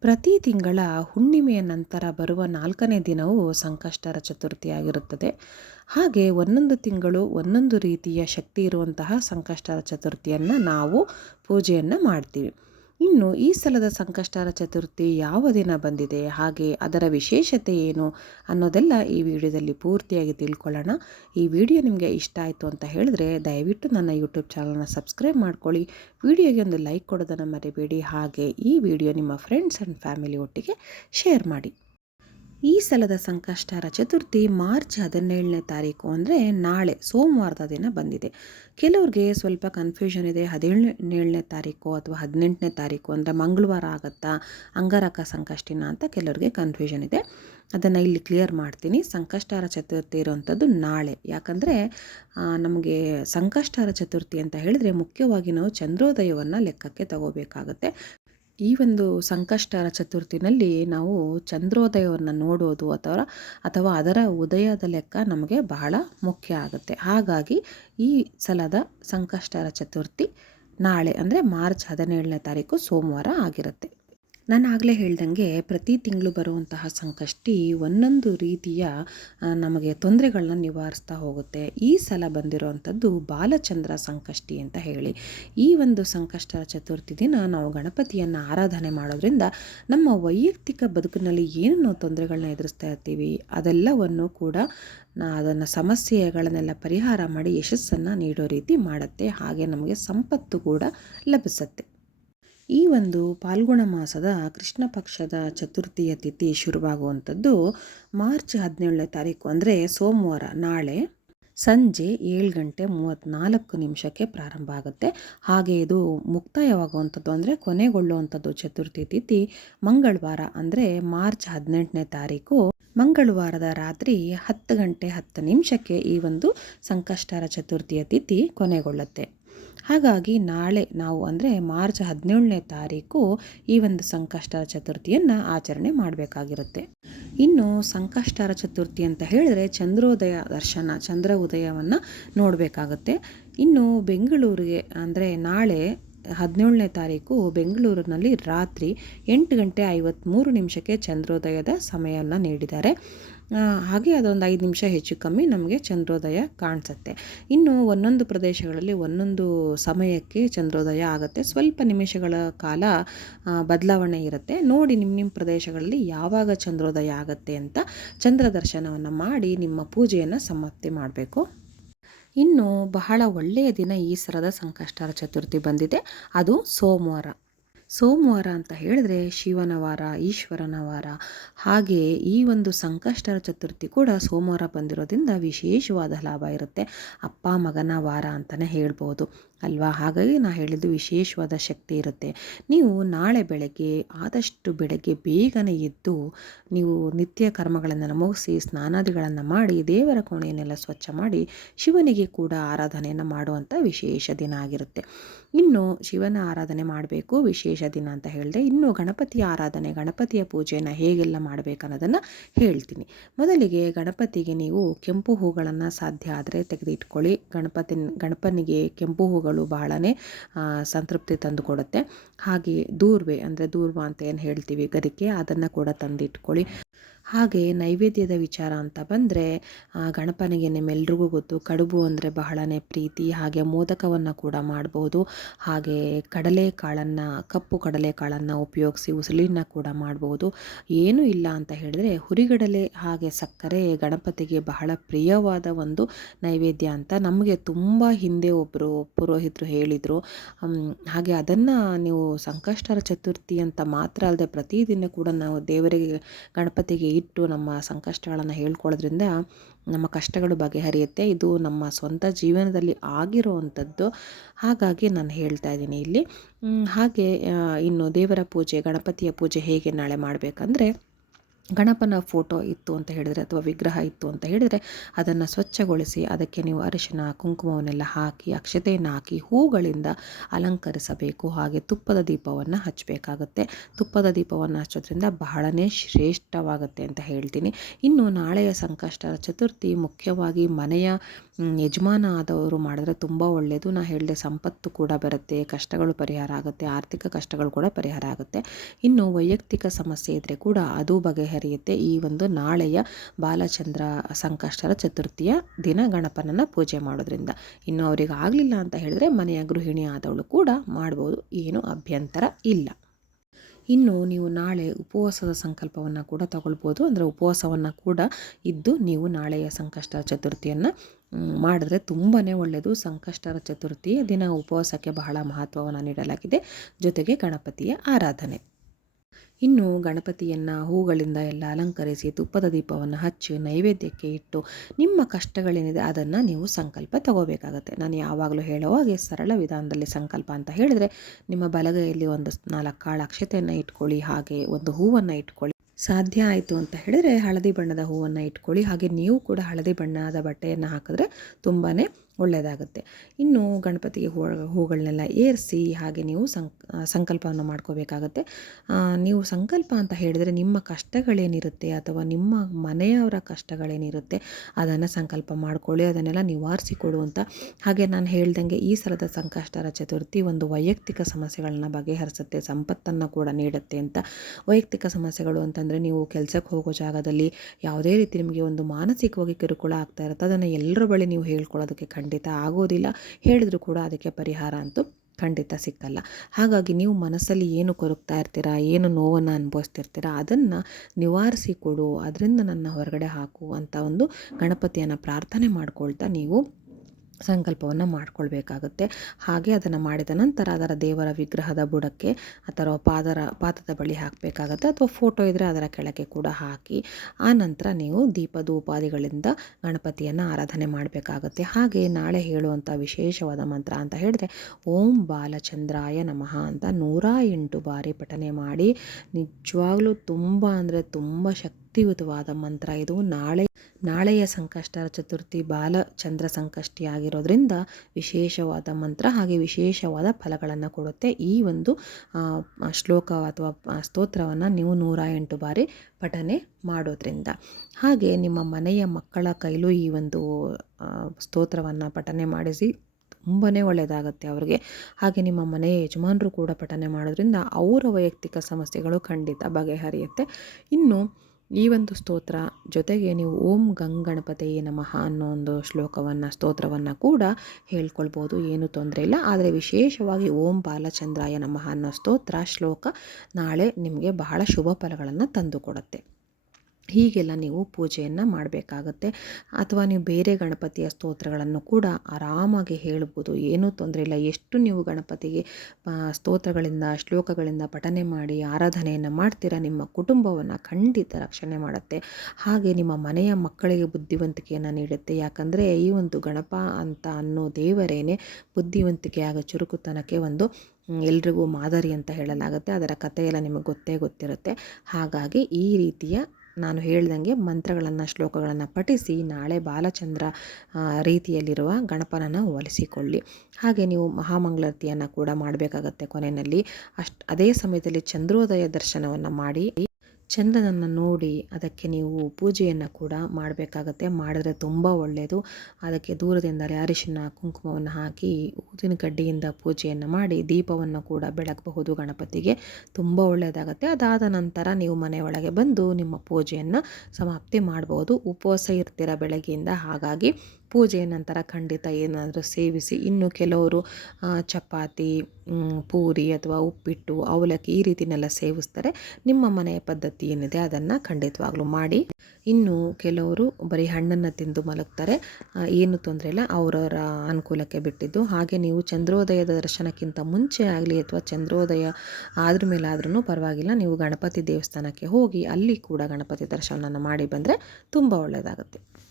ಪ್ರತಿ ತಿಂಗಳ ಹುಣ್ಣಿಮೆಯ ನಂತರ ಬರುವ ನಾಲ್ಕನೇ ದಿನವು ಸಂಕಷ್ಟರ ಚತುರ್ಥಿಯಾಗಿರುತ್ತದೆ. ಹಾಗೆ ಒಂದೊಂದು ತಿಂಗಳು ಒಂದೊಂದು ರೀತಿಯ ಶಕ್ತಿ ಇರುವಂತಹ ಸಂಕಷ್ಟರ ಚತುರ್ಥಿಯನ್ನು ನಾವು ಪೂಜೆಯನ್ನು ಮಾಡ್ತೀವಿ. ಇನ್ನು ಈ ಸಲದ ಸಂಕಷ್ಟರ ಚತುರ್ಥಿ ಯಾವ ದಿನ ಬಂದಿದೆ, ಹಾಗೆ ಅದರ ವಿಶೇಷತೆ ಏನು ಅನ್ನೋದೆಲ್ಲ ಈ ವಿಡಿಯೋದಲ್ಲಿ ಪೂರ್ತಿಯಾಗಿ ತಿಳ್ಕೊಳ್ಳೋಣ. ಈ ವಿಡಿಯೋ ನಿಮಗೆ ಇಷ್ಟ ಆಯಿತು ಅಂತ ಹೇಳಿದ್ರೆ ದಯವಿಟ್ಟು ನನ್ನ ಯೂಟ್ಯೂಬ್ ಚಾನಲ್ನ ಸಬ್ಸ್ಕ್ರೈಬ್ ಮಾಡ್ಕೊಳ್ಳಿ. ವಿಡಿಯೋಗೆ ಒಂದು ಲೈಕ್ ಕೊಡೋದನ್ನು ಮರಿಬೇಡಿ. ಹಾಗೆ ಈ ವಿಡಿಯೋ ನಿಮ್ಮ ಫ್ರೆಂಡ್ಸ್ ಆ್ಯಂಡ್ ಫ್ಯಾಮಿಲಿ ಒಟ್ಟಿಗೆ ಶೇರ್ ಮಾಡಿ. ಈ ಸಲದ ಸಂಕಷ್ಟರ ಚತುರ್ಥಿ ಮಾರ್ಚ್ ಹದಿನೇಳನೇ ತಾರೀಕು ಅಂದರೆ ನಾಳೆ ಸೋಮವಾರದ ದಿನ ಬಂದಿದೆ. ಕೆಲವ್ರಿಗೆ ಸ್ವಲ್ಪ ಕನ್ಫ್ಯೂಷನ್ ಇದೆ. ಹದಿನೇಳನೇ ತಾರೀಕು ಅಥವಾ ಹದಿನೆಂಟನೇ ತಾರೀಕು ಅಂದರೆ ಮಂಗಳವಾರ ಆಗುತ್ತಾ? ಅಂಗರಕ ಸಂಕಷ್ಟಿನ ಅಂತ ಕೆಲವ್ರಿಗೆ ಕನ್ಫ್ಯೂಷನ್ ಇದೆ. ಅದನ್ನು ಇಲ್ಲಿ ಕ್ಲಿಯರ್ ಮಾಡ್ತೀನಿ. ಸಂಕಷ್ಟಾರ ಚತುರ್ಥಿ ಇರುವಂಥದ್ದು ನಾಳೆ. ಯಾಕಂದರೆ ನಮಗೆ ಸಂಕಷ್ಟಾರ ಚತುರ್ಥಿ ಅಂತ ಹೇಳಿದ್ರೆ ಮುಖ್ಯವಾಗಿ ನಾವು ಚಂದ್ರೋದಯವನ್ನು ಲೆಕ್ಕಕ್ಕೆ ತಗೋಬೇಕಾಗತ್ತೆ. ಈ ಒಂದು ಸಂಕಷ್ಟರ ಚತುರ್ಥಿನಲ್ಲಿ ನಾವು ಚಂದ್ರೋದಯವನ್ನು ನೋಡೋದು ಅಥವಾ ಅಥವಾ ಅದರ ಉದಯದ ಲೆಕ್ಕ ನಮಗೆ ಬಹಳ ಮುಖ್ಯ ಆಗುತ್ತೆ. ಹಾಗಾಗಿ ಈ ಸಲದ ಸಂಕಷ್ಟರ ಚತುರ್ಥಿ ನಾಳೆ, ಅಂದರೆ ಮಾರ್ಚ್ ಹದಿನೇಳನೇ ತಾರೀಕು ಸೋಮವಾರ ಆಗಿರುತ್ತೆ. ನಾನು ಆಗಲೇ ಹೇಳ್ದಂಗೆ ಪ್ರತಿ ತಿಂಗಳು ಬರುವಂತಹ ಸಂಕಷ್ಟಿ ಒಂದೊಂದು ರೀತಿಯ ನಮಗೆ ತೊಂದರೆಗಳನ್ನ ನಿವಾರಿಸ್ತಾ ಹೋಗುತ್ತೆ. ಈ ಸಲ ಬಂದಿರುವಂಥದ್ದು ಬಾಲಚಂದ್ರ ಸಂಕಷ್ಟಿ ಅಂತ ಹೇಳಿ. ಈ ಒಂದು ಸಂಕಷ್ಟ ಚತುರ್ಥಿ ದಿನ ನಾವು ಗಣಪತಿಯನ್ನು ಆರಾಧನೆ ಮಾಡೋದ್ರಿಂದ ನಮ್ಮ ವೈಯಕ್ತಿಕ ಬದುಕಿನಲ್ಲಿ ಏನು ತೊಂದರೆಗಳನ್ನ ಎದುರಿಸ್ತಾ ಇರ್ತೀವಿ, ಅದೆಲ್ಲವನ್ನು ಕೂಡ ಅದನ್ನು ಸಮಸ್ಯೆಗಳನ್ನೆಲ್ಲ ಪರಿಹಾರ ಮಾಡಿ ಯಶಸ್ಸನ್ನು ನೀಡೋ ರೀತಿ ಮಾಡುತ್ತೆ. ಹಾಗೆ ನಮಗೆ ಸಂಪತ್ತು ಕೂಡ ಲಭಿಸುತ್ತೆ. ಈ ಒಂದು ಪಾಲ್ಗುಣ ಮಾಸದ ಕೃಷ್ಣ ಪಕ್ಷದ ಚತುರ್ಥಿಯ ತಿಥಿ ಶುರುವಾಗುವಂಥದ್ದು ಮಾರ್ಚ್ ಹದಿನೇಳನೇ ತಾರೀಕು, ಅಂದರೆ ಸೋಮವಾರ ನಾಳೆ ಸಂಜೆ ಏಳು ಗಂಟೆ ಮೂವತ್ತ್ನಾಲ್ಕು ನಿಮಿಷಕ್ಕೆ ಪ್ರಾರಂಭ ಆಗುತ್ತೆ. ಹಾಗೆ ಇದು ಮುಕ್ತಾಯವಾಗುವಂಥದ್ದು ಅಂದರೆ ಕೊನೆಗೊಳ್ಳುವಂಥದ್ದು ಚತುರ್ಥಿ ತಿಥಿ ಮಂಗಳವಾರ, ಅಂದರೆ ಮಾರ್ಚ್ ಹದಿನೆಂಟನೇ ತಾರೀಕು. ಮಂಗಳವಾರದ ರಾತ್ರಿ ಹತ್ತು ಗಂಟೆ ಹತ್ತು ನಿಮಿಷಕ್ಕೆ ಈ ಒಂದು ಸಂಕಷ್ಟರ ಚತುರ್ಥಿಯ ತಿಥಿ ಕೊನೆಗೊಳ್ಳುತ್ತೆ. ಹಾಗಾಗಿ ನಾಳೆ ನಾವು ಅಂದರೆ ಮಾರ್ಚ್ ಹದಿನೇಳನೇ ತಾರೀಕು ಈ ಒಂದು ಸಂಕಷ್ಟರ ಚತುರ್ಥಿಯನ್ನು ಆಚರಣೆ ಮಾಡಬೇಕಾಗಿರುತ್ತೆ. ಇನ್ನು ಸಂಕಷ್ಟರ ಚತುರ್ಥಿ ಅಂತ ಹೇಳಿದ್ರೆ ಚಂದ್ರೋದಯ ದರ್ಶನ, ಚಂದ್ರ ಉದಯವನ್ನು ನೋಡಬೇಕಾಗುತ್ತೆ. ಇನ್ನು ಬೆಂಗಳೂರಿಗೆ ಅಂದರೆ ನಾಳೆ ಹದಿನೇಳನೇ ತಾರೀಕು ಬೆಂಗಳೂರಿನಲ್ಲಿ ರಾತ್ರಿ ಎಂಟು ಗಂಟೆ ಐವತ್ತ್ಮೂರು ನಿಮಿಷಕ್ಕೆ ಚಂದ್ರೋದಯದ ಸಮಯವನ್ನು ನೀಡಿದ್ದಾರೆ. ಹಾಗೆ ಅದೊಂದು ಐದು ನಿಮಿಷ ಹೆಚ್ಚು ಕಮ್ಮಿ ನಮಗೆ ಚಂದ್ರೋದಯ ಕಾಣಿಸುತ್ತೆ. ಇನ್ನು ಒಂದೊಂದು ಪ್ರದೇಶಗಳಲ್ಲಿ ಒಂದೊಂದು ಸಮಯಕ್ಕೆ ಚಂದ್ರೋದಯ ಆಗುತ್ತೆ. ಸ್ವಲ್ಪ ನಿಮಿಷಗಳ ಕಾಲ ಬದಲಾವಣೆ ಇರುತ್ತೆ. ನೋಡಿ ನಿಮ್ಮ ನಿಮ್ಮ ಪ್ರದೇಶಗಳಲ್ಲಿ ಯಾವಾಗ ಚಂದ್ರೋದಯ ಆಗುತ್ತೆ ಅಂತ ಚಂದ್ರ ದರ್ಶನವನ್ನು ಮಾಡಿ ನಿಮ್ಮ ಪೂಜೆಯನ್ನು ಸಮಾಪ್ತಿ ಮಾಡಬೇಕು. ಇನ್ನು ಬಹಳ ಒಳ್ಳೆಯ ದಿನ ಈ ಸರದ ಸಂಕಷ್ಟರ ಚತುರ್ಥಿ ಬಂದಿದೆ. ಅದು ಸೋಮವಾರ. ಸೋಮವಾರ ಅಂತ ಹೇಳಿದ್ರೆ ಶಿವನ ವಾರ, ಈಶ್ವರನ ವಾರ. ಹಾಗೆ ಈ ಒಂದು ಸಂಕಷ್ಟರ ಚತುರ್ಥಿ ಕೂಡ ಸೋಮವಾರ ಬಂದಿರೋದ್ರಿಂದ ವಿಶೇಷವಾದ ಲಾಭ ಇರುತ್ತೆ. ಅಪ್ಪ ಮಗನ ವಾರ ಅಂತಲೇ ಹೇಳ್ಬೋದು. ಅಲ್ವಾ? ಹಾಗಾಗಿ ನಾ ಹೇಳಿದ್ದು ವಿಶೇಷವಾದ ಶಕ್ತಿ ಇರುತ್ತೆ. ನೀವು ನಾಳೆ ಬೆಳಗ್ಗೆ ಆದಷ್ಟು ಬೆಳಗ್ಗೆ ಬೇಗನೆ ಎದ್ದು ನೀವು ನಿತ್ಯ ಕರ್ಮಗಳನ್ನು ಮುಗಿಸಿ ಸ್ನಾನಾದಿಗಳನ್ನು ಮಾಡಿ, ದೇವರ ಕೋಣೆಯನ್ನೆಲ್ಲ ಸ್ವಚ್ಛ ಮಾಡಿ ಶಿವನಿಗೆ ಕೂಡ ಆರಾಧನೆಯನ್ನು ಮಾಡುವಂಥ ವಿಶೇಷ ದಿನ ಆಗಿರುತ್ತೆ. ಇನ್ನು ಶಿವನ ಆರಾಧನೆ ಮಾಡಬೇಕು, ವಿಶೇಷ ದಿನ ಅಂತ ಹೇಳಿದೆ, ಇನ್ನು ಗಣಪತಿಯ ಆರಾಧನೆ, ಗಣಪತಿಯ ಪೂಜೆಯನ್ನು ಹೇಗೆಲ್ಲ ಮಾಡಬೇಕು ಅನ್ನೋದನ್ನು ಹೇಳ್ತೀನಿ. ಮೊದಲಿಗೆ ಗಣಪತಿಗೆ ನೀವು ಕೆಂಪು ಹೂಗಳನ್ನು ಸಾಧ್ಯ ಆದರೆ ತೆಗೆದಿಟ್ಕೊಳ್ಳಿ. ಗಣಪತಿ ಗಣಪನಿಗೆ ಕೆಂಪು ಬಹಳನೇ ಸಂತೃಪ್ತಿ ತಂದುಕೊಡುತ್ತೆ. ಹಾಗೆ ದೂರ್ವೆ ಅಂದರೆ ದೂರ್ವ ಅಂತ ಏನು ಹೇಳ್ತೀವಿ ಗರಿಕೆ ಅದನ್ನು ಕೂಡ ತಂದಿಟ್ಕೊಳ್ಳಿ. ಹಾಗೆ ನೈವೇದ್ಯದ ವಿಚಾರ ಅಂತ ಬಂದರೆ ಗಣಪನಿಗೆ ನಿಮ್ಮೆಲ್ರಿಗೂ ಗೊತ್ತು. ಕಡುಬು ಅಂದರೆ ಬಹಳನೇ ಪ್ರೀತಿ. ಹಾಗೆ ಮೋದಕವನ್ನು ಕೂಡ ಮಾಡ್ಬೋದು. ಹಾಗೆ ಕಡಲೆಕಾಳನ್ನು, ಕಪ್ಪು ಕಡಲೆಕಾಳನ್ನು ಉಪಯೋಗಿಸಿ ಉಸಿಲಿನ ಕೂಡ ಮಾಡ್ಬೋದು. ಏನೂ ಇಲ್ಲ ಅಂತ ಹೇಳಿದರೆ, ಹುರಿಗಡಲೆ ಹಾಗೆ ಸಕ್ಕರೆ ಗಣಪತಿಗೆ ಬಹಳ ಪ್ರಿಯವಾದ ಒಂದು ನೈವೇದ್ಯ ಅಂತ ನಮಗೆ ತುಂಬ ಹಿಂದೆ ಒಬ್ಬರು ಪುರೋಹಿತರು ಹೇಳಿದರು. ಹಾಗೆ ಅದನ್ನು ನೀವು ಸಂಕಷ್ಟರ ಚತುರ್ಥಿ ಅಂತ ಮಾತ್ರ ಅಲ್ಲದೆ ಪ್ರತಿದಿನ ಕೂಡ ನಾವು ದೇವರಿಗೆ, ಗಣಪತಿಗೆ ಇಟ್ಟು ನಮ್ಮ ಸಂಕಷ್ಟಗಳನ್ನು ಹೇಳ್ಕೊಳ್ಳೋದ್ರಿಂದ ನಮ್ಮ ಕಷ್ಟಗಳು ಬಗೆಹರಿಯುತ್ತೆ. ಇದು ನಮ್ಮ ಸ್ವಂತ ಜೀವನದಲ್ಲಿ ಆಗಿರುವಂಥದ್ದು. ಹಾಗಾಗಿ ನಾನು ಹೇಳ್ತಾ ಇದ್ದೀನಿ ಇಲ್ಲಿ. ಹಾಗೆ ಇನ್ನು ದೇವರ ಪೂಜೆ, ಗಣಪತಿಯ ಪೂಜೆ ಹೇಗೆ ನಾಳೆ ಮಾಡಬೇಕಂದ್ರೆ ಗಣಪನ ಫೋಟೋ ಇತ್ತು ಅಂತ ಹೇಳಿದರೆ ಅಥವಾ ವಿಗ್ರಹ ಇತ್ತು ಅಂತ ಹೇಳಿದರೆ ಅದನ್ನು ಸ್ವಚ್ಛಗೊಳಿಸಿ ಅದಕ್ಕೆ ನೀವು ಅರಿಶಿನ, ಕುಂಕುಮವನ್ನೆಲ್ಲ ಹಾಕಿ, ಅಕ್ಷತೆಯನ್ನು ಹಾಕಿ, ಹೂಗಳಿಂದ ಅಲಂಕರಿಸಬೇಕು. ಹಾಗೆ ತುಪ್ಪದ ದೀಪವನ್ನು ಹಚ್ಚಬೇಕಾಗುತ್ತೆ. ತುಪ್ಪದ ದೀಪವನ್ನು ಹಚ್ಚೋದ್ರಿಂದ ಬಹಳನೇ ಶ್ರೇಷ್ಠವಾಗುತ್ತೆ ಅಂತ ಹೇಳ್ತೀನಿ. ಇನ್ನು ನಾಳೆಯ ಸಂಕಷ್ಟರ ಚತುರ್ಥಿ ಮುಖ್ಯವಾಗಿ ಮನೆಯ ಯಜಮಾನ ಆದವರು ಮಾಡಿದ್ರೆ ತುಂಬ ಒಳ್ಳೆಯದು ನಾ ಹೇಳಿದೆ ಸಂಪತ್ತು ಕೂಡ ಬರುತ್ತೆ, ಕಷ್ಟಗಳು ಪರಿಹಾರ ಆಗುತ್ತೆ, ಆರ್ಥಿಕ ಕಷ್ಟಗಳು ಕೂಡ ಪರಿಹಾರ ಆಗುತ್ತೆ. ಇನ್ನು ವೈಯಕ್ತಿಕ ಸಮಸ್ಯೆ ಇದ್ದರೆ ಕೂಡ ಅದು ಬಗೆಹರಿಯುತ್ತೆ ಈ ಒಂದು ನಾಳೆಯ ಬಾಲಚಂದ್ರ ಸಂಕಷ್ಟರ ಚತುರ್ಥಿಯ ದಿನ ಗಣಪನನ್ನು ಪೂಜೆ ಮಾಡೋದ್ರಿಂದ. ಇನ್ನು ಅವರಿಗೆ ಆಗಲಿಲ್ಲ ಅಂತ ಹೇಳಿದ್ರೆ ಮನೆಯ ಗೃಹಿಣಿ ಆದವಳು ಕೂಡ ಮಾಡ್ಬೋದು. ಏನು ಅಭ್ಯಂತರ ಇಲ್ಲ. ಇನ್ನು ನೀವು ನಾಳೆ ಉಪವಾಸದ ಸಂಕಲ್ಪವನ್ನು ಕೂಡ ತಗೊಳ್ಬೋದು. ಅಂದರೆ ಉಪವಾಸವನ್ನು ಕೂಡ ಇದ್ದು ನೀವು ನಾಳೆಯ ಸಂಕಷ್ಟ ಚತುರ್ಥಿಯನ್ನು ಮಾಡಿದ್ರೆ ತುಂಬಾ ಒಳ್ಳೆಯದು ಸಂಕಷ್ಟರ ಚತುರ್ಥಿ ದಿನ ಉಪವಾಸಕ್ಕೆ ಬಹಳ ಮಹತ್ವವನ್ನು ನೀಡಲಾಗಿದೆ. ಜೊತೆಗೆ ಗಣಪತಿಯ ಆರಾಧನೆ. ಇನ್ನು ಗಣಪತಿಯನ್ನು ಹೂಗಳಿಂದ ಎಲ್ಲ ಅಲಂಕರಿಸಿ ತುಪ್ಪದ ದೀಪವನ್ನು ಹಚ್ಚಿ ನೈವೇದ್ಯಕ್ಕೆ ಇಟ್ಟು ನಿಮ್ಮ ಕಷ್ಟಗಳೇನಿದೆ ಅದನ್ನು ನೀವು ಸಂಕಲ್ಪ ತಗೋಬೇಕಾಗತ್ತೆ. ನಾನು ಯಾವಾಗಲೂ ಹೇಳೋ ಹಾಗೆ ಸರಳ ವಿಧಾನದಲ್ಲಿ ಸಂಕಲ್ಪ ಅಂತ ಹೇಳಿದರೆ ನಿಮ್ಮ ಬಲಗೈಯಲ್ಲಿ ಒಂದು ನಾಲ್ಕು ಕಾಳು ಅಕ್ಷತೆಯನ್ನು ಇಟ್ಕೊಳ್ಳಿ, ಹಾಗೆ ಒಂದು ಹೂವನ್ನು ಇಟ್ಕೊಳ್ಳಿ. ಸಾಧ್ಯ ಆಯಿತು ಅಂತ ಹೇಳಿದರೆ ಹಳದಿ ಬಣ್ಣದ ಹೂವನ್ನು ಇಟ್ಕೊಳ್ಳಿ, ಹಾಗೆ ನೀವು ಕೂಡ ಹಳದಿ ಬಣ್ಣದ ಬಟ್ಟೆಯನ್ನು ಹಾಕಿದ್ರೆ ತುಂಬಾ ಒಳ್ಳೆಯದಾಗುತ್ತೆ. ಇನ್ನು ಗಣಪತಿಗೆ ಹೂ, ಹೂಗಳನ್ನೆಲ್ಲ ಏರಿಸಿ ಹಾಗೆ ನೀವು ಸಂಕಲ್ಪವನ್ನು ಮಾಡ್ಕೋಬೇಕಾಗತ್ತೆ. ನೀವು ಸಂಕಲ್ಪ ಅಂತ ಹೇಳಿದರೆ ನಿಮ್ಮ ಕಷ್ಟಗಳೇನಿರುತ್ತೆ ಅಥವಾ ನಿಮ್ಮ ಮನೆಯವರ ಕಷ್ಟಗಳೇನಿರುತ್ತೆ ಅದನ್ನು ಸಂಕಲ್ಪ ಮಾಡ್ಕೊಳ್ಳಿ, ಅದನ್ನೆಲ್ಲ ನಿವಾರಿಸಿಕೊಡುವಂಥ ಹಾಗೆ ನಾನು ಹೇಳ್ದಂಗೆ ಈ ಸಲದ ಸಂಕಷ್ಟರ ಚತುರ್ಥಿ ಒಂದು ವೈಯಕ್ತಿಕ ಸಮಸ್ಯೆಗಳನ್ನ ಬಗೆಹರಿಸುತ್ತೆ, ಸಂಪತ್ತನ್ನು ಕೂಡ ನೀಡುತ್ತೆ ಅಂತ. ವೈಯಕ್ತಿಕ ಸಮಸ್ಯೆಗಳು ಅಂತಂದರೆ ನೀವು ಕೆಲಸಕ್ಕೆ ಹೋಗೋ ಜಾಗದಲ್ಲಿ ಯಾವುದೇ ರೀತಿ ನಿಮಗೆ ಒಂದು ಮಾನಸಿಕವಾಗಿ ಕಿರುಕುಳ ಆಗ್ತಾ ಇರುತ್ತೆ, ಅದನ್ನು ಎಲ್ಲರ ಬಳಿ ನೀವು ಹೇಳ್ಕೊಳ್ಳೋದಕ್ಕೆ ಖಂಡಿತ ಆಗೋದಿಲ್ಲ. ಹೇಳಿದ್ರು ಕೂಡ ಅದಕ್ಕೆ ಪರಿಹಾರ ಅಂತೂ ಖಂಡಿತ ಸಿಕ್ಕಲ್ಲ. ಹಾಗಾಗಿ ನೀವು ಮನಸ್ಸಲ್ಲಿ ಏನು ಕೊರಗ್ತಾ ಇರ್ತೀರಾ, ಏನು ನೋವನ್ನು ಅನುಭವಿಸ್ತಿರ್ತೀರಾ, ಅದನ್ನು ನಿವಾರಿಸಿ ಕೊಡು. ಅದರಿಂದ ನನ್ನ ಹೊರಗಡೆ ಹಾಕು ಅಂತ ಒಂದು ಗಣಪತಿಯನ್ನು ಪ್ರಾರ್ಥನೆ ಮಾಡ್ಕೊಳ್ತಾ ನೀವು ಸಂಕಲ್ಪವನ್ನು ಮಾಡಿಕೊಳ್ಬೇಕಾಗುತ್ತೆ. ಹಾಗೆ ಅದನ್ನು ಮಾಡಿದ ನಂತರ ಅದರ ದೇವರ ವಿಗ್ರಹದ ಬುಡಕ್ಕೆ ಅಥವಾ ಪಾದರ, ಪಾದದ ಬಳಿ ಹಾಕಬೇಕಾಗತ್ತೆ ಅಥವಾ ಫೋಟೋ ಇದ್ದರೆ ಅದರ ಕೆಳಗೆ ಕೂಡ ಹಾಕಿ, ಆ ನಂತರ ನೀವು ದೀಪದೂಪಾದಿಗಳಿಂದ ಗಣಪತಿಯನ್ನು ಆರಾಧನೆ ಮಾಡಬೇಕಾಗತ್ತೆ. ಹಾಗೆ ನಾಳೆ ಹೇಳುವಂಥ ವಿಶೇಷವಾದ ಮಂತ್ರ ಅಂತ ಹೇಳಿದ್ರೆ, ಓಂ ಬಾಲಚಂದ್ರಾಯ ನಮಃ ಅಂತ ನೂರ ಎಂಟು ಬಾರಿ ಪಠನೆ ಮಾಡಿ ನಿಜವಾಗ್ಲೂ ತುಂಬ ಅಂದರೆ ತುಂಬ ಶಕ್ತಿಯುತವಾದ ಮಂತ್ರ ಇದು. ನಾಳೆ ನಾಳೆಯ ಸಂಕಷ್ಟರ ಚತುರ್ಥಿ ಬಾಲಚಂದ್ರ ಸಂಕಷ್ಟಿ ಆಗಿರೋದ್ರಿಂದ ವಿಶೇಷವಾದ ಮಂತ್ರ ಹಾಗೆ ವಿಶೇಷವಾದ ಫಲಗಳನ್ನು ಕೊಡುತ್ತೆ. ಈ ಒಂದು ಶ್ಲೋಕ ಅಥವಾ ಸ್ತೋತ್ರವನ್ನು ನೀವು ನೂರ ಎಂಟು ಬಾರಿ ಪಠನೆ ಮಾಡೋದ್ರಿಂದ. ಹಾಗೆ ನಿಮ್ಮ ಮನೆಯ ಮಕ್ಕಳ ಕೈಲೂ ಈ ಒಂದು ಸ್ತೋತ್ರವನ್ನು ಪಠನೆ ಮಾಡಿಸಿ ತುಂಬಾ ಒಳ್ಳೆಯದಾಗುತ್ತೆ ಅವರಿಗೆ. ಹಾಗೆ ನಿಮ್ಮ ಮನೆಯ ಯಜಮಾನರು ಕೂಡ ಪಠನೆ ಮಾಡೋದ್ರಿಂದ ಅವರ ವೈಯಕ್ತಿಕ ಸಮಸ್ಯೆಗಳು ಖಂಡಿತ ಬಗೆಹರಿಯುತ್ತೆ. ಇನ್ನು ಈ ಒಂದು ಸ್ತೋತ್ರ. ಜೊತೆಗೆ ನೀವು ಓಂ ಗಂಗಣಪತಿಯೇ ನಮಃ ಅನ್ನೋ ಒಂದು ಶ್ಲೋಕವನ್ನು, ಸ್ತೋತ್ರವನ್ನು ಕೂಡ ಹೇಳ್ಕೊಳ್ಬೋದು. ಏನು ತೊಂದರೆ ಇಲ್ಲ. ಆದರೆ ವಿಶೇಷವಾಗಿ ಓಂ ಬಾಲಚಂದ್ರಾಯ ನಮಃ ಅನ್ನೋ ಸ್ತೋತ್ರ ಶ್ಲೋಕ ನಾಳೆ ನಿಮಗೆ ಬಹಳ ಶುಭ ಫಲಗಳನ್ನು ತಂದುಕೊಡುತ್ತೆ ಹೀಗೆಲ್ಲ ನೀವು ಪೂಜೆಯನ್ನು ಮಾಡಬೇಕಾಗತ್ತೆ. ಅಥವಾ ನೀವು ಬೇರೆ ಗಣಪತಿಯ ಸ್ತೋತ್ರಗಳನ್ನು ಕೂಡ ಆರಾಮಾಗಿ ಹೇಳ್ಬೋದು. ಏನೂ ತೊಂದರೆ ಇಲ್ಲ. ಎಷ್ಟು ನೀವು ಗಣಪತಿಗೆ ಸ್ತೋತ್ರಗಳಿಂದ, ಶ್ಲೋಕಗಳಿಂದ ಪಠನೆ ಮಾಡಿ, ಆರಾಧನೆಯನ್ನು ಮಾಡ್ತೀರಾ, ನಿಮ್ಮ ಕುಟುಂಬವನ್ನು ಖಂಡಿತ ರಕ್ಷಣೆ ಮಾಡುತ್ತೆ. ಹಾಗೆ ನಿಮ್ಮ ಮನೆಯ ಮಕ್ಕಳಿಗೆ ಬುದ್ಧಿವಂತಿಕೆಯನ್ನು ನೀಡುತ್ತೆ. ಯಾಕಂದರೆ ಈ ಒಂದು ಗಣಪ ಅಂತ ಅನ್ನೋ ದೇವರೇನೆ ಬುದ್ಧಿವಂತಿಕೆ ಆಗ ಚುರುಕುತನಕ್ಕೆ ಒಂದು ಎಲ್ರಿಗೂ ಮಾದರಿ ಅಂತ ಹೇಳಲಾಗುತ್ತೆ. ಅದರ ಕಥೆಯೆಲ್ಲ ನಿಮಗೆ ಗೊತ್ತೇ ಗೊತ್ತಿರುತ್ತೆ. ಹಾಗಾಗಿ ಈ ರೀತಿಯ ನಾನು ಹೇಳ್ದಂಗೆ ಮಂತ್ರಗಳನ್ನು, ಶ್ಲೋಕಗಳನ್ನು ಪಠಿಸಿ ನಾಳೆ ಬಾಲಚಂದ್ರ ರೀತಿಯಲ್ಲಿರುವ ಗಣಪನನ್ನು ಒಲಿಸಿಕೊಳ್ಳಿ. ಹಾಗೆ ನೀವು ಮಹಾಮಂಗಳಾರತಿಯನ್ನು ಕೂಡ ಮಾಡಬೇಕಾಗತ್ತೆ ಕೊನೆಯಲ್ಲಿ. ಅಷ್ಟು, ಅದೇ ಸಮಯದಲ್ಲಿ ಚಂದ್ರೋದಯ ದರ್ಶನವನ್ನು ಮಾಡಿ. ಚಂದ್ರನನ್ನು ನೋಡಿ ಅದಕ್ಕೆ ನೀವು ಪೂಜೆಯನ್ನು ಕೂಡ ಮಾಡಬೇಕಾಗತ್ತೆ. ಮಾಡಿದ್ರೆ ತುಂಬ ಒಳ್ಳೆಯದು ಅದಕ್ಕೆ ದೂರದಿಂದಲೇ ಅರಿಶಿನ, ಕುಂಕುಮವನ್ನು ಹಾಕಿ ಊದಿನ ಕಡ್ಡಿಯಿಂದ ಪೂಜೆಯನ್ನು ಮಾಡಿ ದೀಪವನ್ನು ಕೂಡ ಬೆಳಗಬಹುದು ಗಣಪತಿಗೆ. ತುಂಬ ಒಳ್ಳೆಯದಾಗತ್ತೆ ಅದಾದ ನಂತರ ನೀವು ಮನೆಯೊಳಗೆ ಬಂದು ನಿಮ್ಮ ಪೂಜೆಯನ್ನು ಸಮಾಪ್ತಿ ಮಾಡ್ಬೋದು. ಉಪವಾಸ ಇರ್ತೀರ ಬೆಳಗ್ಗೆಯಿಂದ. ಹಾಗಾಗಿ ಪೂಜೆಯ ನಂತರ ಖಂಡಿತ ಏನಾದರೂ ಸೇವಿಸಿ, ಇನ್ನು ಕೆಲವರು ಚಪಾತಿ ಪೂರಿ ಅಥವಾ ಉಪ್ಪಿಟ್ಟು, ಅವಲಕ್ಕಿ ಈ ರೀತಿನೆಲ್ಲ ಸೇವಿಸ್ತಾರೆ. ನಿಮ್ಮ ಮನೆಯ ಪದ್ಧತಿ ಏನಿದೆ ಅದನ್ನು ಖಂಡಿತವಾಗ್ಲೂ ಮಾಡಿ. ಇನ್ನು ಕೆಲವರು ಬರೀ ಹಣ್ಣನ್ನು ತಿಂದು ಮಲಗ್ತಾರೆ. ಏನು ತೊಂದರೆ ಇಲ್ಲ. ಅವರವರ ಅನುಕೂಲಕ್ಕೆ ಬಿಟ್ಟಿದ್ದು. ಹಾಗೆ ನೀವು ಚಂದ್ರೋದಯದ ದರ್ಶನಕ್ಕಿಂತ ಮುಂಚೆ ಆಗಲಿ ಅಥವಾ ಚಂದ್ರೋದಯ ಆದ್ರ ಮೇಲಾದ್ರೂ ಪರವಾಗಿಲ್ಲ. ನೀವು ಗಣಪತಿ ದೇವಸ್ಥಾನಕ್ಕೆ ಹೋಗಿ ಅಲ್ಲಿ ಕೂಡ ಗಣಪತಿ ದರ್ಶನವನ್ನು ಮಾಡಿ ಬಂದರೆ ತುಂಬ ಒಳ್ಳೆಯದಾಗುತ್ತೆ